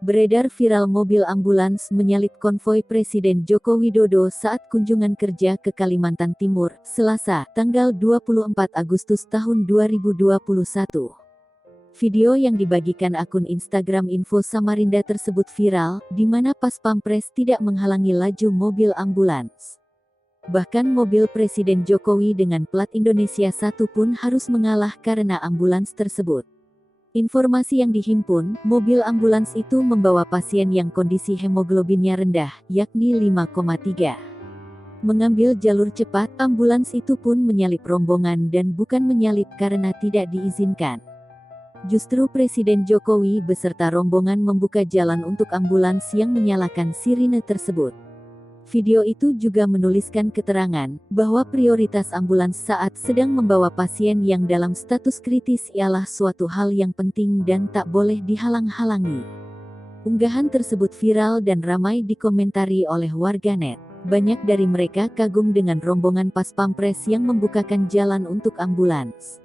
Beredar viral mobil ambulans menyalip konvoi Presiden Joko Widodo saat kunjungan kerja ke Kalimantan Timur, Selasa, tanggal 24 Agustus tahun 2021. Video yang dibagikan akun Instagram Info Samarinda tersebut viral, di mana pas pampres tidak menghalangi laju mobil ambulans. Bahkan mobil Presiden Jokowi dengan plat Indonesia 1 pun harus mengalah karena ambulans tersebut. Informasi yang dihimpun, mobil ambulans itu membawa pasien yang kondisi hemoglobinnya rendah, yakni 5,3. Mengambil jalur cepat, ambulans itu pun menyalip rombongan dan bukan menyalip karena tidak diizinkan. Justru Presiden Jokowi beserta rombongan membuka jalan untuk ambulans yang menyalakan sirine tersebut. Video itu juga menuliskan keterangan bahwa prioritas ambulans saat sedang membawa pasien yang dalam status kritis ialah suatu hal yang penting dan tak boleh dihalang-halangi. Unggahan tersebut viral dan ramai dikomentari oleh warganet. Banyak dari mereka kagum dengan rombongan pas pampres yang membukakan jalan untuk ambulans.